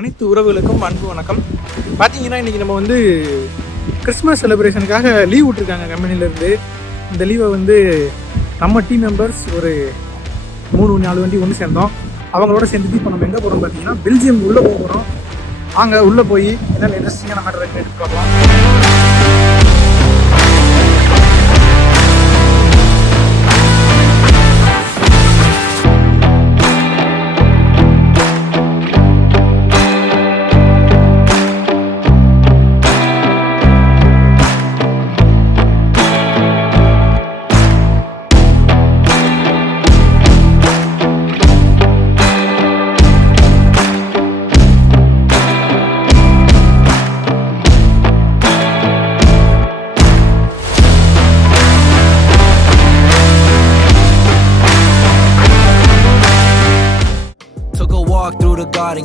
அனைத்து உறவுகளுக்கும் அன்பு வணக்கம். பார்த்தீங்கன்னா இன்றைக்கி நம்ம வந்து கிறிஸ்மஸ் செலிப்ரேஷனுக்காக லீவ் விட்ருக்காங்க கம்பெனிலேருந்து. இந்த லீவை வந்து நம்ம டீம் மெம்பர்ஸ் ஒரு 3-4 வண்டி ஒன்று சேர்ந்தோம். அவங்களோட சேர்ந்துட்டு இப்போ நம்ம எங்கே போகிறோம் பார்த்தீங்கன்னா பெல்ஜியம் உள்ளே போகிறோம். அங்கே உள்ளே போய் என்னென்ன இன்ட்ரெஸ்டிங்கான மேட்டர் எடுத்து பார்க்கலாம்.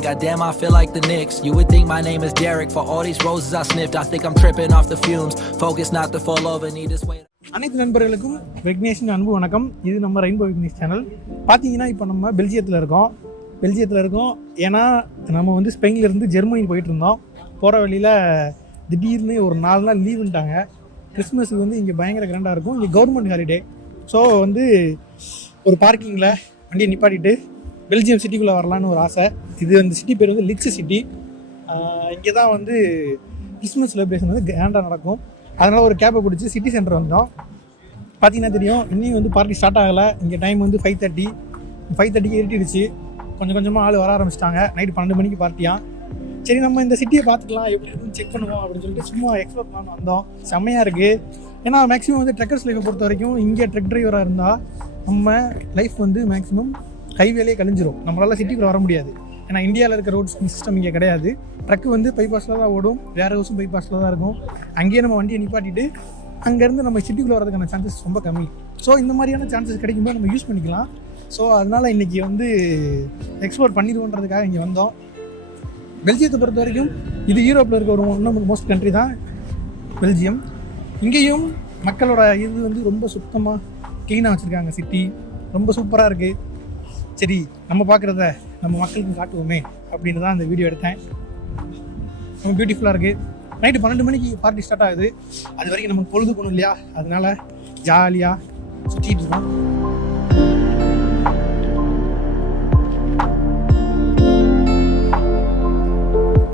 Goddamn, I feel like the Knicks. You would think my name is Derek. For all these roses I sniffed, I think I'm tripping off the fumes. Focus not to fall over, need this way. அனைத்து நண்பர்களுக்கும் விக்னேஷின் அன்பு வணக்கம். இது நம்ம rainbow Vignesh channel. பார்த்தீங்கன்னா இப்போ நம்ம பெல்ஜியத்தில் இருக்கோம். ஏன்னா நம்ம வந்து ஸ்பெயின்லேருந்து ஜெர்மனி போயிட்டு இருந்தோம். போகிற வழியில் திடீர்னு ஒரு 4 நாள் லீவுன்ட்டாங்க. கிறிஸ்மஸுக்கு வந்து இங்கே பயங்கர கிராண்டாக இருக்கும். இங்கே கவர்மெண்ட் ஹாலிடே. ஸோ வந்து ஒரு பார்க்கிங்கில் வண்டியை நிப்பாட்டிட்டு பெல்ஜியம் சிட்டிக்குள்ளே வரலான்னு ஒரு ஆசை. இது அந்த சிட்டி பேர் வந்து லிட்ஸ் சிட்டி. இங்கே தான் வந்து கிறிஸ்மஸ் செலிப்ரேஷன் வந்து கிராண்டாக நடக்கும். அதனால் ஒரு கேப்பை பிடிச்சி சிட்டி சென்டர் வந்தோம். பார்த்தீங்கன்னா தெரியும், இன்னும் வந்து பார்ட்டி ஸ்டார்ட் ஆகலை. இங்கே டைம் வந்து 5:30 ஏறிடுச்சு. கொஞ்சம் கொஞ்சமாக ஆள் வர ஆரம்பிச்சிட்டாங்க. நைட்டு 12 மணிக்கு பார்ட்டியாக. சரி, நம்ம இந்த சிட்டியை பார்த்துக்கலாம், எப்படி இருக்குன்னு செக் பண்ணுவோம் அப்படின்னு சொல்லிட்டு சும்மா எக்ஸ்ப்ளோர் பண்ண வந்தோம். செம்மையாக இருக்குது. ஏன்னா மேக்ஸிமம் வந்து ட்ரக்கர்ஸ் லைஃப்பை பொறுத்த வரைக்கும் இங்கே ட்ரக் டிரைவராக இருந்தால் நம்ம லைஃப் வந்து மேக்ஸிமம் ஹைவேலே கழிஞ்சிரும். நம்மளால் சிட்டிக்குள்ளே வர முடியாது. ஏன்னா இந்தியாவில் இருக்க ரோட் சிஸ்டம் இங்கே கிடையாது. ட்ரக்கு வந்து பைபாஸில் தான் ஓடும், வேறு ஹவுஸும் பைபாஸில் தான் இருக்கும். அங்கேயே நம்ம வண்டியை நிப்பாட்டிட்டு அங்கேருந்து நம்ம சிட்டிக்குள்ளே வரதுக்கான சான்சஸ் ரொம்ப கம்மி. ஸோ இந்த மாதிரியான சான்சஸ் கிடைக்கும்போது நம்ம யூஸ் பண்ணிக்கலாம். ஸோ அதனால் இன்றைக்கி வந்து எக்ஸ்ப்ளோர் பண்ணிடுவோன்றதுக்காக இங்கே வந்தோம். பெல்ஜியத்தை பொறுத்த வரைக்கும் இது யூரோப்பில் இருக்க ஒரு இன்னும் மோஸ்ட் கண்ட்ரி தான் பெல்ஜியம். இங்கேயும் மக்களோட இது வந்து ரொம்ப சுத்தமாக க்ளீனாக வச்சுருக்காங்க. சிட்டி ரொம்ப சூப்பராக இருக்குது. சரி, நம்ம பார்க்குறத நம்ம மக்களுக்கு காட்டுவோமே அப்படின்னு தான் அந்த வீடியோ எடுத்தேன். ரொம்ப பியூட்டிஃபுல்லாக இருக்குது. நைட்டு 12 மணிக்கு பார்ட்டி ஸ்டார்ட் ஆகுது. அது வரைக்கும் நமக்கு பொழுது போகணும் இல்லையா? அதனால ஜாலியாக சுற்றிட்டு இருக்கோம்.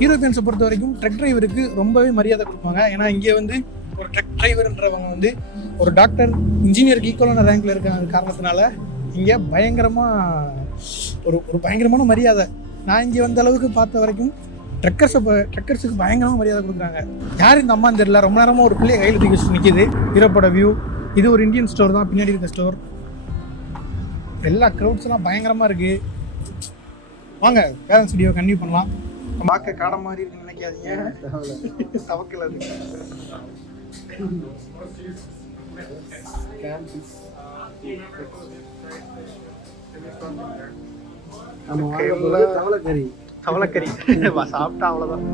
யூரோப்பியன்ஸை பொறுத்த வரைக்கும் ட்ரக் டிரைவருக்கு ரொம்பவே மரியாதை கொடுப்பாங்க. ஏன்னா இங்கே வந்து ஒரு ட்ரக் டிரைவர்ன்றவங்க வந்து ஒரு டாக்டர், இன்ஜினியருக்கு ஈக்குவலான ரேங்கில் இருக்க காரணத்தினால இங்கே ஒரு பயங்கரமான மரியாதை. நான் இங்கே வந்த அளவுக்கு பார்த்த வரைக்கும் ட்ரக்கர்ஸுக்கு பயங்கரமாக மரியாதை கொடுக்குறாங்க. யார் இந்த அம்மான்னு தெரியல. ரொம்ப நேரமாக ஒரு பிள்ளையை கையில் தூக்கி வச்சு நிற்கிது. யூரோப்போட வியூ. இது ஒரு இந்தியன் ஸ்டோர் தான், பின்னாடி இருக்க ஸ்டோர். எல்லா க்ரௌட்ஸ்லாம் பயங்கரமாக இருக்குது. வாங்க பேரண்ட்ஸ் வீடியோ கன்டினியூ பண்ணலாம். பார்க்க காடை மாதிரி இருக்குன்னு நினைக்காதீங்க. தவக்கல இருக்கு. தவளைக்கறி சாப்பிட்டா அவ்வளோதான்.